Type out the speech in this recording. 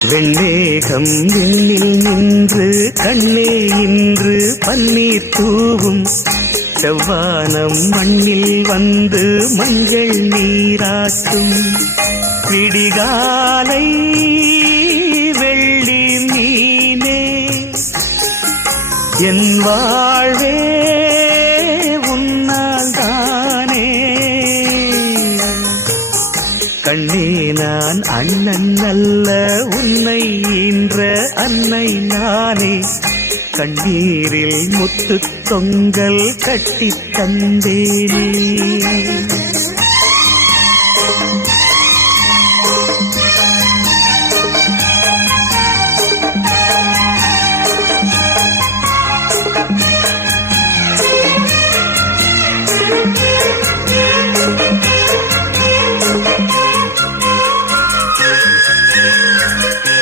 வெண்மேகம் விண்ணில் நின்று கண்ணே இன்று பன்னீர் தூவும், செவ்வானம் மண்ணில் வந்து மஞ்சள் நீராட்டும். விடிகாலை வெள்ளி மீனே என் வாழ்வே உன்னால் தானே. கண்ணே நான் அண்ணன் அல்ல உன்னை ஈன்ற அன்னை நானே, கண்ணீரில் முத்து தொங்கல் கட்டி தந்தேனே.